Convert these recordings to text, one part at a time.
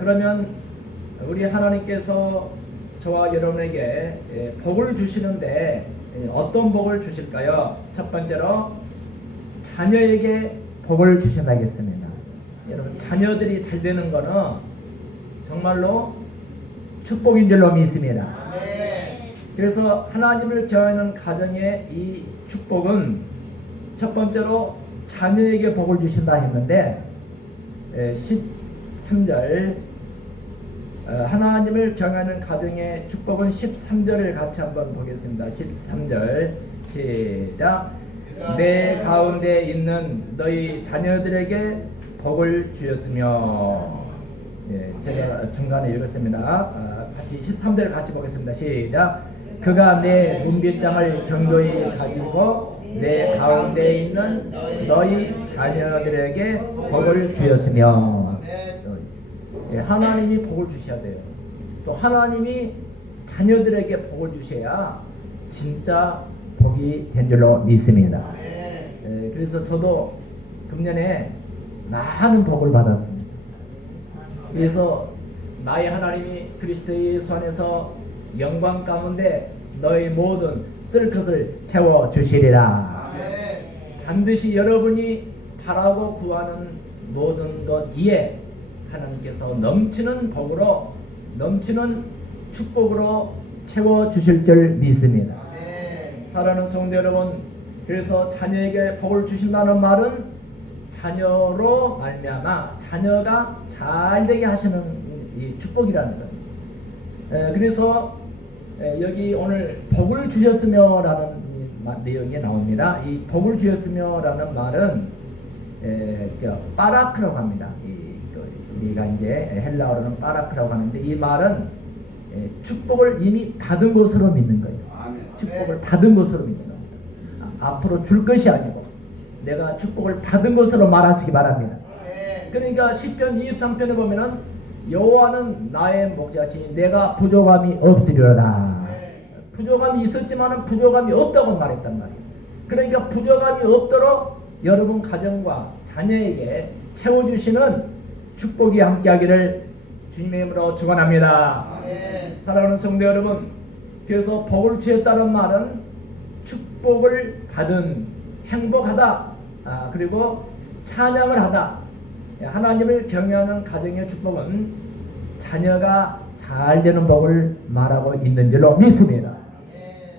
그러면 우리 하나님께서 저와 여러분에게 복을 주시는데 어떤 복을 주실까요? 첫 번째로 자녀에게 복을 주신다겠습니다. 여러분, 자녀들이 잘 되는 거는 정말로 축복인 줄로 믿습니다. 그래서 하나님을 경외하는 가정의 이 축복은 첫 번째로 자녀에게 복을 주신다 했는데 13절 하나님을 경외하는 가정의 축복은 13절을 같이 한번 보겠습니다. 13절 시작. 내 가운데 있는 너희 자녀들에게 복을 주었으며. 제가 중간에 읽었습니다. 같이 13절 같이 보겠습니다. 시작. 그가 내 문빗장을 경도히 가지고 내 가운데 있는 너희 자녀들에게 복을 주었으며. 하나님이 복을 주셔야 돼요. 또 하나님이 자녀들에게 복을 주셔야 진짜 복이 된 줄로 믿습니다. 그래서 저도 금년에 많은 복을 받았습니다. 그래서 나의 하나님이 그리스도 예수 안에서 영광 가운데 너희 모든 쓸 것을 채워 주시리라. 반드시 여러분이 바라고 구하는 모든 것 위에 하나님께서 넘치는 복으로, 넘치는 축복으로 채워 주실 줄 믿습니다. 사랑하는 성도 여러분, 그래서 자녀에게 복을 주신다는 말은 자녀로 말미암아 자녀가 잘 되게 하시는 이 축복이라는 거예요. 그래서 여기 오늘 복을 주셨으며라는 내용이 나옵니다. 이 복을 주셨으며라는 말은 파라크라고 합니다. 우리가 이제 헬라어로는 파라크라고 하는데 이 말은 축복을 이미 받은 것으로 믿는 거예요. 축복을 받은 것으로 믿는 겁니다. 앞으로 줄 것이 아니고 내가 축복을 받은 것으로 말하시기 바랍니다. 그러니까 시편 23편에 보면은 여호와는 나의 목자시니 내가 부족함이 없으리로다. 부족함이 있었지만은 부족함이 없다고 말했단 말이에요. 그러니까 부족함이 없도록 여러분 가정과 자녀에게 채워주시는 축복이 함께하기를 주님의 이름으로 축원합니다. 사랑하는 성도 여러분, 그래서 복을 주었다는 말은 축복을 받은, 행복하다, 그리고 찬양을 하다. 하나님을 경외하는 가정의 축복은 자녀가 잘 되는 복을 말하고 있는 줄로 믿습니다.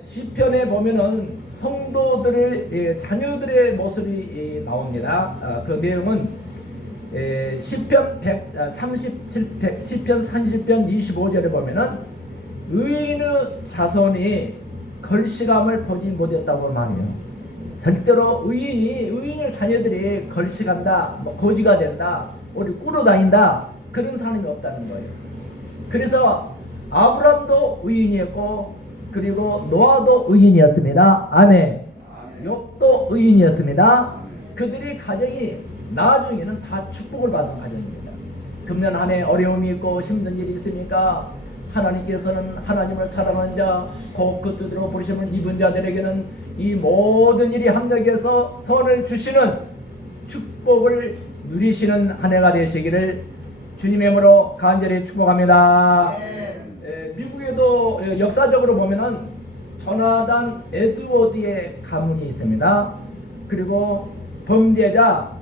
시편에 보면은 성도들의 자녀들의 모습이 나옵니다. 그 내용은 시편 30편 25절에 보면은 의인의 자손이 걸시감을 보지 못했다고 말해요. 절대로 의인의 자녀들이 걸시간다, 거지가 된다, 우리 꾸러 다닌다, 그런 사람이 없다는 거예요. 그래서 아브람도 의인이었고, 그리고 노아도 의인이었습니다. 아멘. 욥도 의인이었습니다. 그들의 가정이 나중에는 다 축복을 받은 가정입니다. 금년 한 해 어려움이 있고 힘든 일이 있으니까 하나님께서는 하나님을 사랑하는 자, 곧 그 뜻으로 부르심을 입은 자들에게는 이 모든 일이 합력해서 선을 주시는 축복을 누리시는 한 해가 되시기를 주님의 이름으로 간절히 축복합니다. 미국에도 역사적으로 보면은 조나단 에드워드의 가문이 있습니다. 그리고 범죄자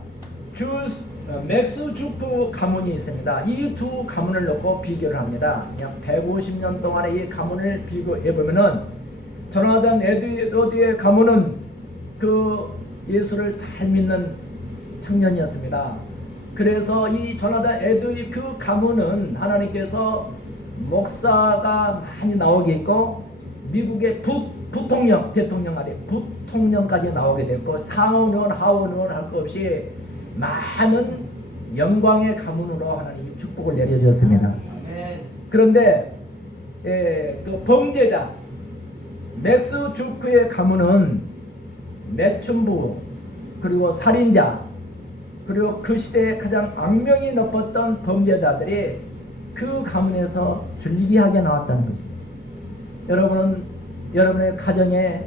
맥스 주크 가문이 있습니다. 이 두 가문을 놓고 비교를 합니다. 그냥 150년 동안의 이 가문을 비교해 보면은 조나단 에드워드의 가문은 그 예수를 잘 믿는 청년이었습니다. 그래서 이 조나단 에드워드 그 가문은 하나님께서 목사가 많이 나오게 했고, 미국의 부통령, 대통령 아래 부통령까지 나오게 됐고, 상원의원, 하원의원 할 것 없이 많은 영광의 가문으로 하나님이 축복을 내려주었습니다. 그런데 그 범죄자 맥스 주크의 가문은 매춘부, 그리고 살인자, 그리고 그 시대에 가장 악명이 높았던 범죄자들이 그 가문에서 줄기하게 나왔다는 것입니다. 여러분은 여러분의 가정에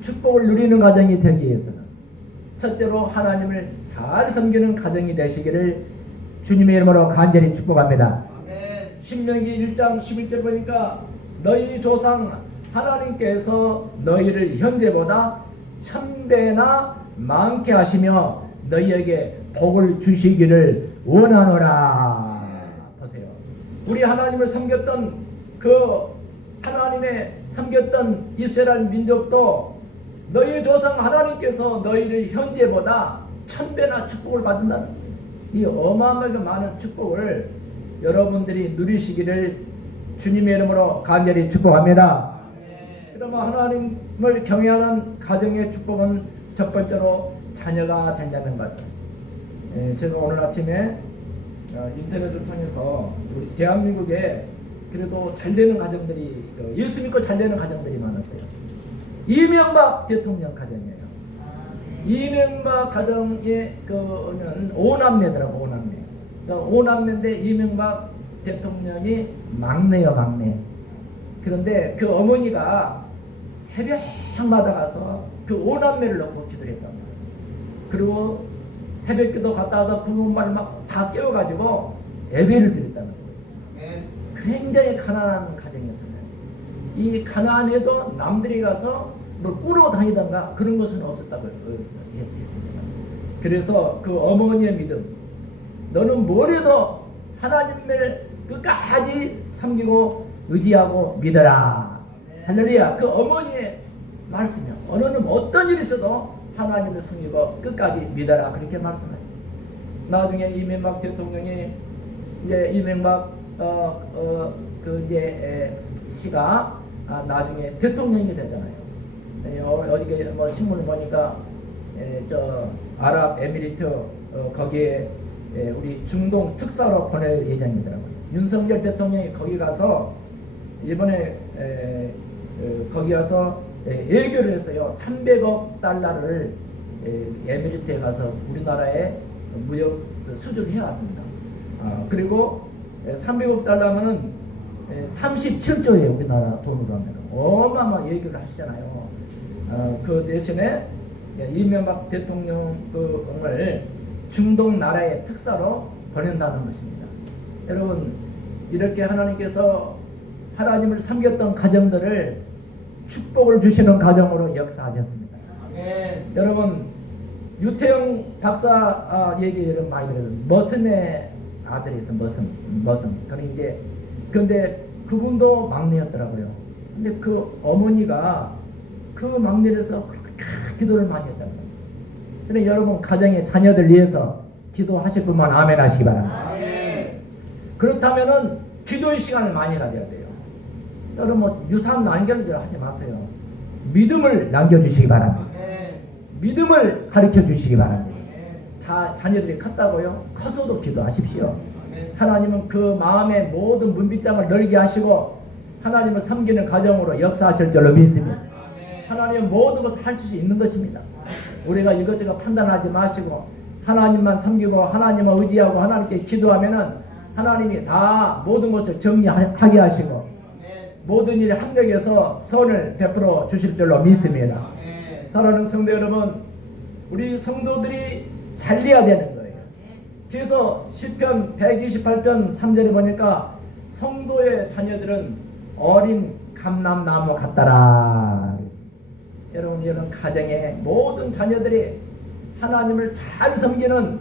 축복을 누리는 가정이 되기 위해서는 첫째로 하나님을 잘 섬기는 가정이 되시기를 주님의 이름으로 간절히 축복합니다. 아멘. 신명기 1장 11절 보니까 너희 조상 하나님께서 너희를 현재보다 1000배나 많게 하시며 너희에게 복을 주시기를 원하노라. 보세요. 우리 하나님을 섬겼던 그 하나님의 섬겼던 이스라엘 민족도 너희 조상 하나님께서 너희를 현재보다 1000배나 축복을 받는다는 이 어마어마하게 많은 축복을 여러분들이 누리시기를 주님의 이름으로 간절히 축복합니다. 그러면 하나님을 경외하는 가정의 축복은 첫 번째로 자녀가 잘 되는 것. 제가 오늘 아침에 인터넷을 통해서 우리 대한민국에 그래도 잘 되는 가정들이 예수 믿고 잘 되는 가정들이 많았어요. 이명박 대통령 가정이에요. 이명박 가정의 그는 5남매더라고. 5남매. 그러니까 5남매인데 이명박 대통령이 막내요, 막내. 그런데 그 어머니가 새벽마다 가서 그 5남매를 놓고 기도를 했단 말이에요. 그리고 새벽기도 갔다 와서 부모님을 막 다 깨워가지고 예배를 드렸다는 거예요. 굉장히 가난한 가정이었어요. 이 가난해도 남들이 가서 뭘 꾸러 다니던가 그런 것은 없었다고 했습니다. 그래서 그 어머니의 믿음, 너는 뭘 해도 하나님을 끝까지 섬기고 의지하고 믿어라. 할렐루야. 그 어머니의 말씀이요. 너는 어떤 일이 있어도 하나님을 섬기고 끝까지 믿어라. 그렇게 말씀하셨어요. 나중에 이명박 대통령이 이제 이명박 씨가 나중에 대통령이 되잖아요. 어저께 뭐 신문을 보니까 저 아랍에미리트 거기에 우리 중동 특사로 보낼 예정이더라고요. 윤석열 대통령이 거기 가서 이번에 거기 가서 예교를 했어요. 300억 달러를 에미리트에 가서 우리나라에 무역 수주해 왔습니다. 그리고 300억 달러면은 37조예요. 우리나라 돈으로 하면 어마어마한 예교를 하시잖아요. 그 대신에 이명박 대통령을 중동 나라의 특사로 보낸다는 것입니다. 여러분, 이렇게 하나님께서 하나님을 섬겼던 가정들을 축복을 주시는 가정으로 역사하셨습니다. 아멘. 여러분, 유태영 박사 얘기 여러분 많이 들어요. 머슴의 아들이 있어. 머슴. 그런데 그분도 막내였더라고요. 근데 그 어머니가 그 막내로서 그렇게 기도를 많이 했다는 거예요. 그런데 여러분, 가정의 자녀들 위해서 기도하실 분만 아멘 하시기 바랍니다. 아멘. 그렇다면은 기도의 시간을 많이 가져야 돼요. 여러분, 뭐 유산 남겨주려 하지 마세요. 믿음을 남겨주시기 바랍니다. 아멘. 믿음을 가르쳐 주시기 바랍니다. 아멘. 다 자녀들이 컸다고요? 커서도 기도하십시오. 아멘. 하나님은 그 마음의 모든 문빗장을 넓게 하시고 하나님을 섬기는 가정으로 역사하실 줄로 믿습니다. 아멘. 하나님은 모든 것을 하실 수 있는 것입니다. 우리가 이것저것 판단하지 마시고 하나님만 섬기고 하나님을 의지하고 하나님께 기도하면은 하나님이 다 모든 것을 정리하게 하시고 모든 일에 합력해서 선을 베풀어 주실 줄로 믿습니다. 아멘. 사랑하는 성도 여러분, 우리 성도들이 잘 돼야 되는 거예요. 그래서 시편 128편 3절에 보니까 성도의 자녀들은 어린 감람나무 같다라. 여러분, 이런 가정의 모든 자녀들이 하나님을 잘 섬기는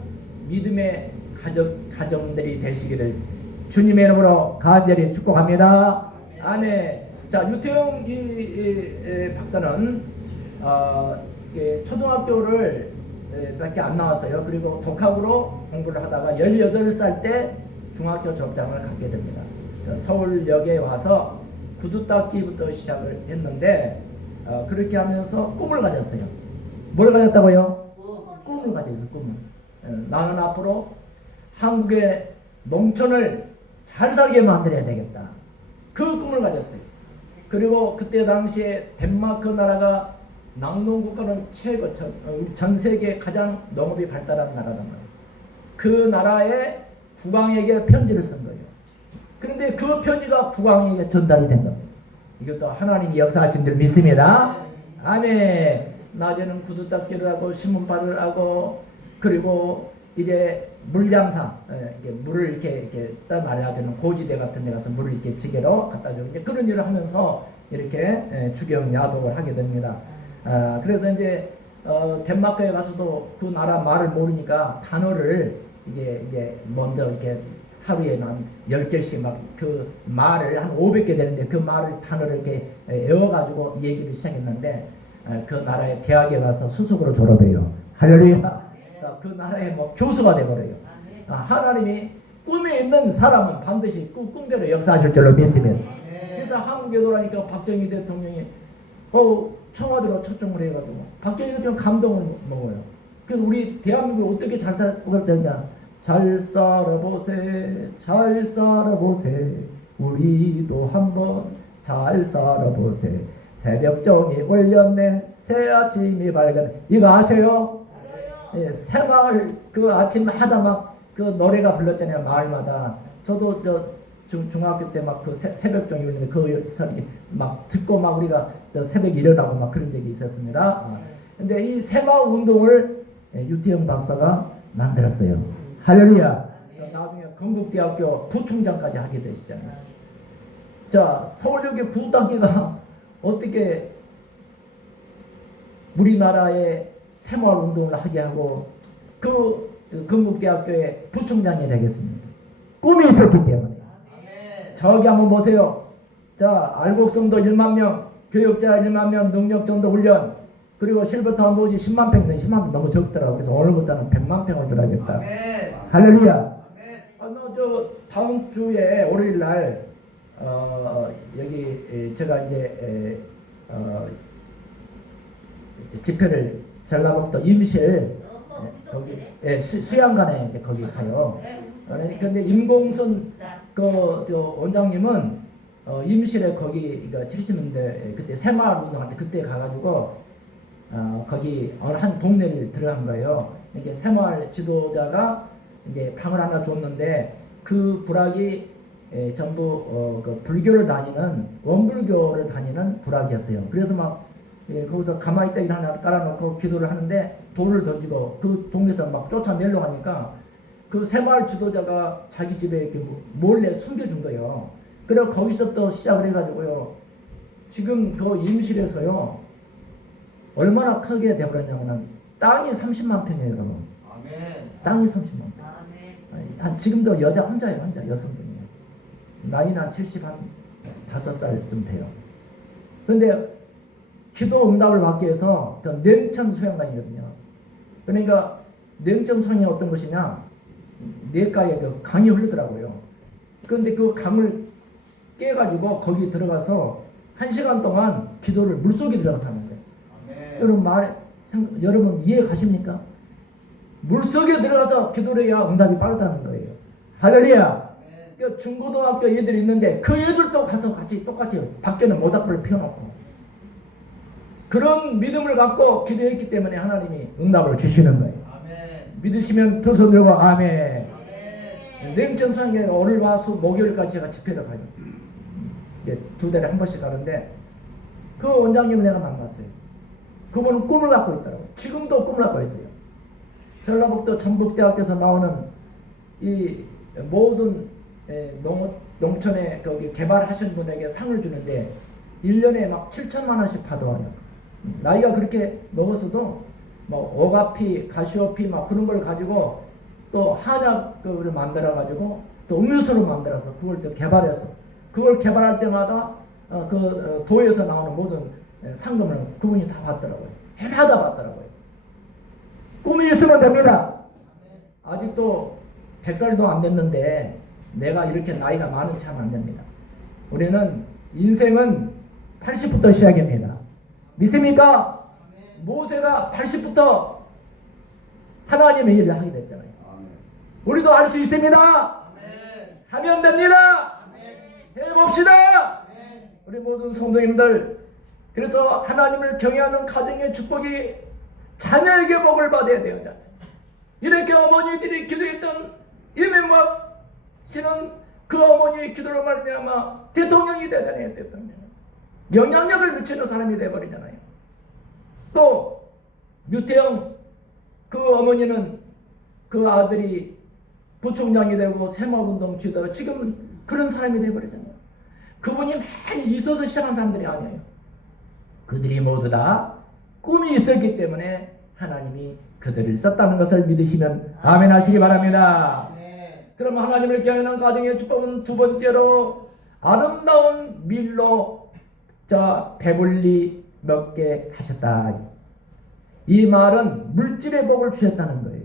믿음의 가정들이 되시기를 주님의 이름으로 간절히 축복합니다. 아멘. 자, 유태영 박사는 초등학교를 밖에 안 나왔어요. 그리고 독학으로 공부를 하다가 18살 때 중학교 졸업장을 갖게 됩니다. 서울역에 와서 구두 닦기부터 시작을 했는데 그렇게 하면서 꿈을 가졌어요. 뭘 가졌다고요? 꿈을 가졌어요. 꿈을. 나는 앞으로 한국의 농촌을 잘 살게 만들어야 되겠다. 그 꿈을 가졌어요. 그리고 그때 당시에 덴마크 나라가 낙농국가는 최고, 전 세계 가장 농업이 발달한 나라단 말이에요. 그 나라의 국왕에게 편지를 쓴 거예요. 그런데 그 편지가 국왕에게 전달이 된 겁니다. 이것도 하나님이 역사하신 줄 믿습니다. 아멘. 낮에는 구두 닦기를 하고 신문발을 하고 그리고 이제 물량사, 이게 물을 이렇게 떠나야 되는 고지대 같은 데 가서 물을 이렇게 지게로 갖다 주고 이제 그런 일을 하면서 이렇게 주경 야독을 하게 됩니다. 그래서 이제 덴마크에 가서도 그 나라 말을 모르니까 단어를 이게 먼저 이렇게 하루에 한 10개씩 막 그 말을 한 500개 되는데 그 말을 단어를 이렇게 외워가지고 얘기를 시작했는데 그 나라의 대학에 가서 수석으로 졸업해요. 할렐루야. 그 나라의 뭐 교수가 돼버려요. 하나님이 꿈에 있는 사람은 반드시 꿈대로 역사하실 줄로 믿습니다. 그래서 한국에 돌아오니까 박정희 대통령이 청와대로 초청을 해가지고 박정희 대통령 감동을 먹어요. 그래서 우리 대한민국을 어떻게 잘 살고 되냐? 잘 살아보세, 잘 살아보세, 우리도 한번 잘 살아보세. 새벽종이 울렸네, 새 아침이 밝았네. 이거 아세요? 예, 새마을 그 아침마다 막 그 노래가 불렀잖아요. 마을마다. 저도 중학교 때 막 그 새벽종이 울리는데 그 소리 막 듣고 막 우리가 새벽에 일어나고 막 그런 적이 있었습니다. 근데 이 새마을 운동을 유태영 박사가 만들었어요. 할렐루야. 나중에 건국대학교 부총장까지 하게 되시잖아요. 자, 서울여고 부단계가 어떻게 우리나라의 새마을 운동을 하게 하고 그 건국대학교의 부총장이 되겠습니까? 꿈이 있었기 때문에. 저기 한번 보세요. 자, 알곡성도 1만 명, 교육자 1만 명, 능력전도 훈련, 그리고 실버타운 노지 10만 평, 10만 평 너무 적더라고. 그래서 오늘부터는 100만 평을 들어야겠다. 할렐루야. 저 다음 주에 월요일 날 여기 제가 이제 집회를 전라북도 임실 거기 수양관에 이제 거기 가요. 근데 임공순 저 원장님은 임실에 거기 70년대 그때 새마을 운동할 때 그때 가가지고 거기 어느 한 동네를 들어간 거예요. 이렇게 새마을 지도자가 이제 방을 하나 줬는데 그 부락이 전부 그 불교를 다니는 원불교를 다니는 부락이었어요. 그래서 막 거기서 가만히 떼기 하나 깔아놓고 기도를 하는데 돌을 던지고 그 동네에서 막 쫓아내려고 하니까 그 새마을 지도자가 자기 집에 이렇게 몰래 숨겨준 거예요. 그래서 거기서 또 시작을 해가지고요. 지금 그 임실에서요. 얼마나 크게 되어버렸냐면 땅이 30만 평이에요, 여러분. 아멘. 땅이 30만 평. 아멘. 지금도 여자 혼자예요, 혼자 여성분이에요. 나이는 한 75살쯤 돼요. 그런데 기도 응답을 받기 위해서 그 냉천 수영관이거든요. 그러니까 냉천 수영이 어떤 것이냐? 냇가에 그 강이 흐르더라고요. 그런데 그 강을 깨가지고 거기 들어가서 1시간 동안 기도를 물속에 들어가서 하는 거예요. 여러분 이해 가십니까? 물속에 들어가서 기도를 해야 응답이 빠르다는 거예요. 할렐루야. 그 중고등학교 애들이 있는데 그 애들도 가서 같이 똑같이 밖에는 모닥불을 피워놓고 그런 믿음을 갖고 기도했기 때문에 하나님이 응답을 주시는 거예요. 아멘. 믿으시면 두 손 들고 아멘. 냉천상에 오늘 와서 목요일까지 제가 집회를 가요. 2달에 한 번씩 가는데 그 원장님을 내가 만났어요. 그분은 꿈을 갖고 있더라고요. 지금도 꿈을 갖고 있어요. 전라북도 전북대학교에서 나오는 이 모든 농촌에 거기 개발하신 분에게 상을 주는데 1년에 막 7천만 원씩 받아와요. 나이가 그렇게 먹었어도 뭐 오가피, 가시오피 막 그런 걸 가지고 또 한약을 만들어 가지고 또 음료수로 만들어서 그걸 또 개발해서 그걸 개발할 때마다 그 도에서 나오는 모든 상금을 그분이 다 받더라고요. 해마다 받더라고요. 꿈이 있으면 됩니다. 아직도 100살도 안 됐는데 내가 이렇게 나이가 많은 참 안 됩니다. 우리는 인생은 80부터 시작입니다. 믿습니까? 모세가 80부터 하나님의 일을 하게 됐잖아요. 우리도 할 수 있습니다. 하면 됩니다. 해봅시다. 우리 모든 성도님들, 그래서 하나님을 경외하는 가정의 축복이 자녀에게 복을 받아야 돼요. 이렇게 어머니들이 기도했던 이명박 씨는 그 어머니의 기도로 말미암아 대통령이 되잖아요. 대통령. 영향력을 미치는 사람이 되어버리잖아요. 또 유태영 그 어머니는 그 아들이 부총장이 되고 새마을운동 지도자가 지금 그런 사람이 되어버렸잖아요. 그분이 많이 있어서 시작한 사람들이 아니에요. 그들이 모두 다 꿈이 있었기 때문에 하나님이 그들을 썼다는 것을 믿으시면 아멘 하시기 바랍니다. 그럼 하나님을 경외하는 가정의 축복은 두 번째로 아름다운 밀로 배불리 먹게 하셨다. 이 말은 물질의 복을 주셨다는 거예요.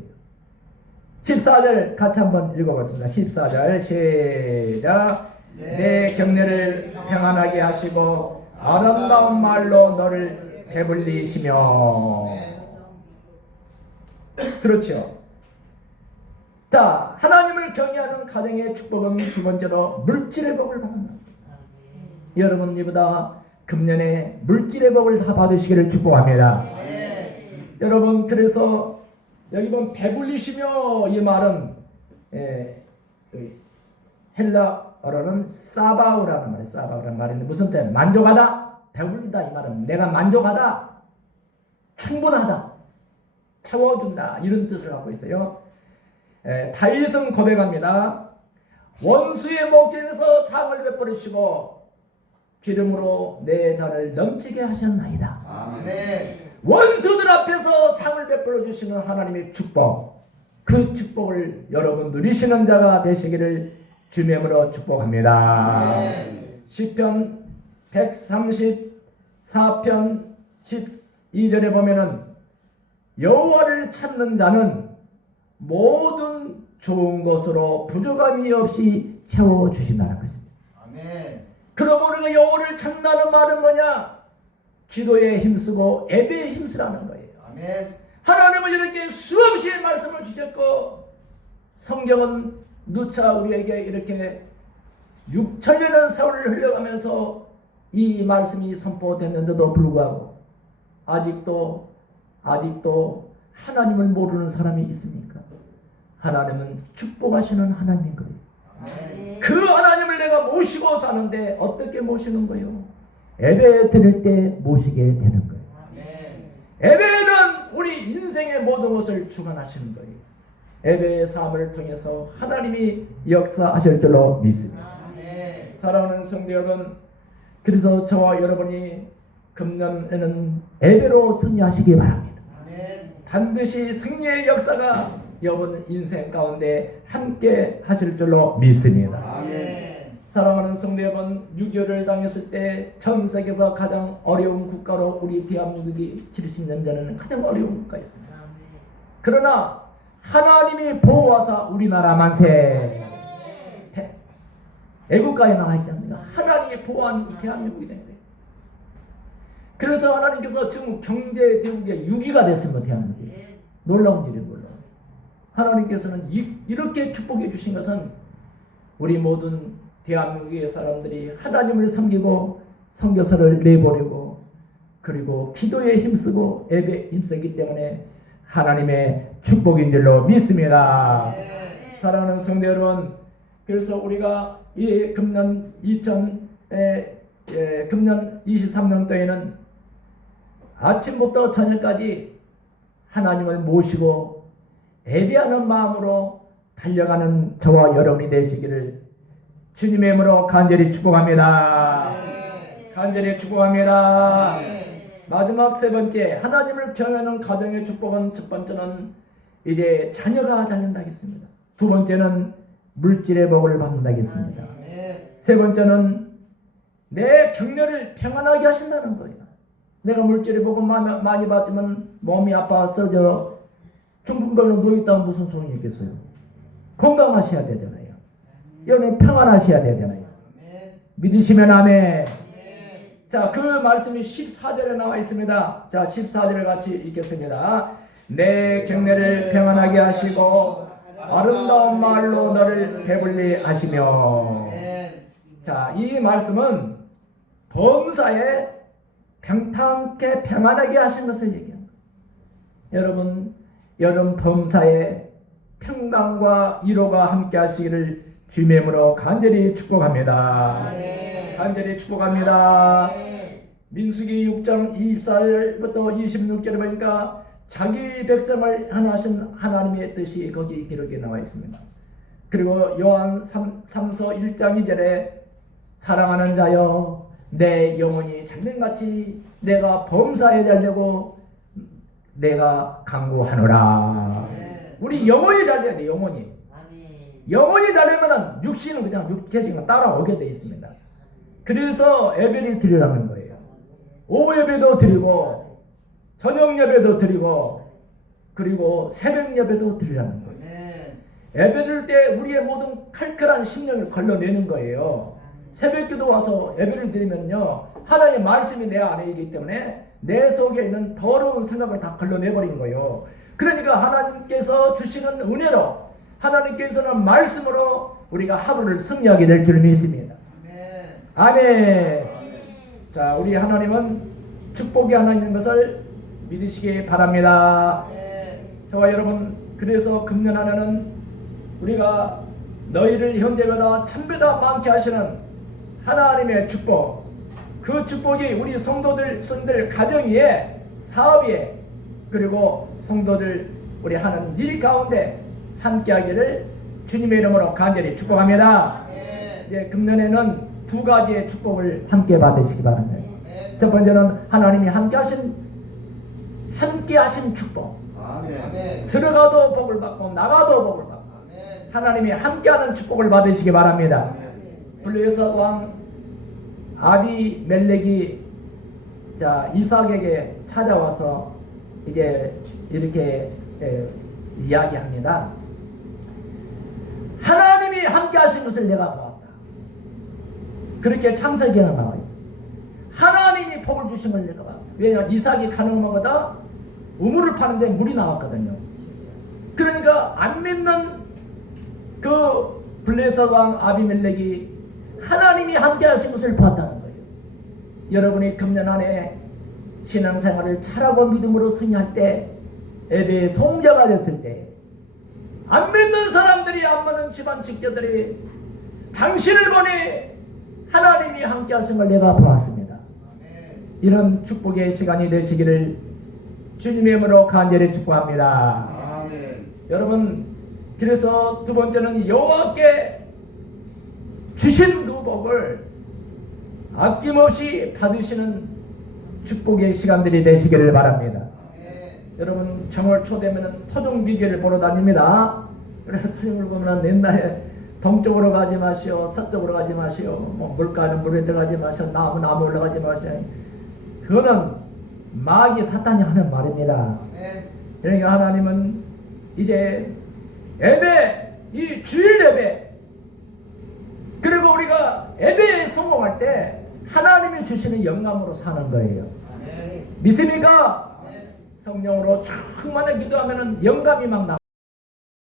14절 같이 한번 읽어보겠습니다. 14절 시작. 내 경내를 평안하게 하시고 아름다운 말로 너를 배불리시며. 그렇죠. 자, 하나님을 경외하는 가정의 축복은 두 번째로 물질의 복을 받는다. 여러분 이보다 금년에 물질의 복을 다 받으시기를 축복합니다. 여러분 그래서 여기 보면 배불리시며 이 말은 헬라어로는 사바우라는 말이에요. 사바우라는 말인데 무슨 뜻이에요? 만족하다, 배불리다. 이 말은 내가 만족하다, 충분하다, 채워준다 이런 뜻을 갖고 있어요. 다윗은 고백합니다. 원수의 목전에서 상을 베풀으시고 기름으로 내 잔을 넘치게 하셨나이다. 아멘. 원수들 앞에서 상을 베풀어 주시는 하나님의 축복, 그 축복을 여러분 누리시는 자가 되시기를 주님으로 축복합니다. 아멘. 시편 134편 12절에 보면은 여호와를 찾는 자는 모든 좋은 것으로 부족함이 없이 채워주신다는 것입니다. 아멘. 그럼 우리가 여호와를 찾는다는 말은 뭐냐? 기도에 힘쓰고 예배에 힘쓰라는 거예요. 아멘. 하나님은 이렇게 수없이 말씀을 주셨고 성경은 누차 우리에게 이렇게 6천년의 세월을 흘러가면서 이 말씀이 선포됐는데도 불구하고 아직도 하나님을 모르는 사람이 있습니까? 하나님은 축복하시는 하나님인 거예요. 아멘. 그 하나님을 내가 모시고 사는데 어떻게 모시는 거예요? 예배 드릴 때 모시게 되는 거예요. 아멘. 예배는 우리 인생의 모든 것을 주관하시는 거예요. 예배의 삶을 통해서 하나님이 역사하실 줄로 믿습니다. 아멘. 사랑하는 성도 여러분, 그래서 저와 여러분이 금년에는 예배로 승리하시기 바랍니다. 아멘. 반드시 승리의 역사가 여러분 인생 가운데 함께 하실 줄로 믿습니다. 아멘. 사랑하는 성도 여러분, 6.25를 당했을 때 전 세계에서 가장 어려운 국가로 우리 대한민국이 70년 전에는 가장 어려운 국가였습니다. 그러나 하나님이 보호하사 우리나라 만세 애국가에 나와 있지 않습니까? 하나님이 보호한 대한민국이 된 거예요. 그래서 하나님께서 지금 경제 대국의 6위가 됐습니다. 대한민국이. 놀라운 일이에요. 놀라운. 하나님께서는 이렇게 축복해 주신 것은 우리 모든 대한민국의 사람들이 하나님을 섬기고 선교사를 내보내고 그리고 기도에 힘쓰고 예배에 힘쓰기 때문에 하나님의 축복인 줄로 믿습니다. 네. 사랑하는 성도 여러분, 그래서 우리가 이 금년 23년도에는 아침부터 저녁까지 하나님을 모시고 예배하는 마음으로 달려가는 저와 여러분이 되시기를 주님의 이름으로 간절히 축복합니다. 네. 간절히 축복합니다. 네. 마지막 세 번째, 하나님을 경외하는 가정의 축복은 첫 번째는 이제 자녀가 자녀다겠습니다. 두 번째는 물질의 복을 받는다겠습니다. 네. 세 번째는 내 경려를 평안하게 하신다는 거예요. 내가 물질의 복을 많이 받으면 몸이 아파 쓰러져 중풍병으로 누워있다면 무슨 소용이 있겠어요? 건강하셔야 되잖아요. 여러분 평안하셔야 되잖아요. 믿으시면 아멘. 자, 그 말씀이 14절에 나와 있습니다. 자, 14절을 같이 읽겠습니다. 내 경내를 평안하게 하시고 아름다운 말로 너를 배불리 하시며. 자, 이 말씀은 범사에 평탄케 평안하게 하신 것을 얘기합니다. 여러분 범사에 평강과 위로가 함께 하시기를 주님의 이름으로 간절히 축복합니다. 네. 간절히 축복합니다. 네. 민수기 6장 24절부터 26절에 보니까 자기 백성을 하나 하신 하나님의 뜻이 거기 기록에 나와 있습니다. 그리고 요한 3서 1장 2절에 사랑하는 자여 내 영혼이 잡는같이 내가 범사에 잘되고 내가 강구하노라. 우리 영혼이 잘돼야 돼. 영혼이 잘되면 육신은 그냥 육체적인 따라오게 돼 있습니다. 그래서 예배를 드리라는 거예요. 오후 예배도 드리고 저녁 예배도 드리고 그리고 새벽 예배도 드리라는 거예요. 예배 드릴 때 우리의 모든 칼칼한 심령을 걸러내는 거예요. 새벽기도 와서 예배를 드리면요, 하나님의 말씀이 내 안에 있기 때문에 내 속에 있는 더러운 생각을 다 걸러내버린 거예요. 그러니까 하나님께서 주시는 은혜로, 하나님께서는 말씀으로 우리가 하루를 승리하게 될 줄 믿습니다. 아멘. 자, 우리 하나님은 축복이 하나 있는 것을 믿으시기 바랍니다. 저와 여러분, 그래서 금년 하나는 우리가 너희를 형제보다 천배다 많게 하시는 하나님의 축복, 그 축복이 우리 성도들 가정 위에, 사업 위에, 그리고 성도들 우리 하는 일 가운데 함께하기를 주님의 이름으로 간절히 축복합니다. 이제 금년에는 두 가지의 축복을 함께 받으시기 바랍니다. 첫 번째는 하나님이 함께하신 축복. 들어가도 복을 받고 나가도 복을 받고 하나님이 함께하는 축복을 받으시기 바랍니다. 블레셋 왕 아비멜렉이 이삭에게 찾아와서 이제 이렇게 이야기합니다. 하나님이 함께하신 것을 내가 보았다. 그렇게 창세기에 나와요. 하나님이 복을 주신 걸 내가 봤다. 왜냐하면 이삭이 가는 것마다 우물을 파는데 물이 나왔거든요. 그러니까 안 믿는 그 블레셋 왕 아비멜렉이 하나님이 함께하신 것을 봤다는 거예요. 여러분이 금년 안에 신앙생활을 잘하고 믿음으로 승리할 때, 예배의 송자가 됐을 때, 안 믿는 사람들이, 안 믿는 집안 직계들이 당신을 보니 하나님이 함께하신 걸 내가 보았습니다. 이런 축복의 시간이 되시기를 주님의 이름으로 간절히 축복합니다. 아멘. 여러분, 그래서 두 번째는 여호와께 주신 그 복을 아낌없이 받으시는 축복의 시간들이 되시기를 바랍니다. 여러분, 정월 초 되면 토종 비계를 보러 다닙니다. 그래서 토종을 보면 옛날에 동쪽으로 가지 마시오, 서쪽으로 가지 마시오, 물가는 물에 들어가지 마시오, 나무 올라가지 마시오. 그거는 마귀 사탄이 하는 말입니다. 그러니까 하나님은 이제 예배, 이 주일 예배, 그리고 우리가 예배에 성공할 때 하나님이 주시는 영감으로 사는 거예요. 믿습니까? 성령으로 충만하게 기도하면 영감이 막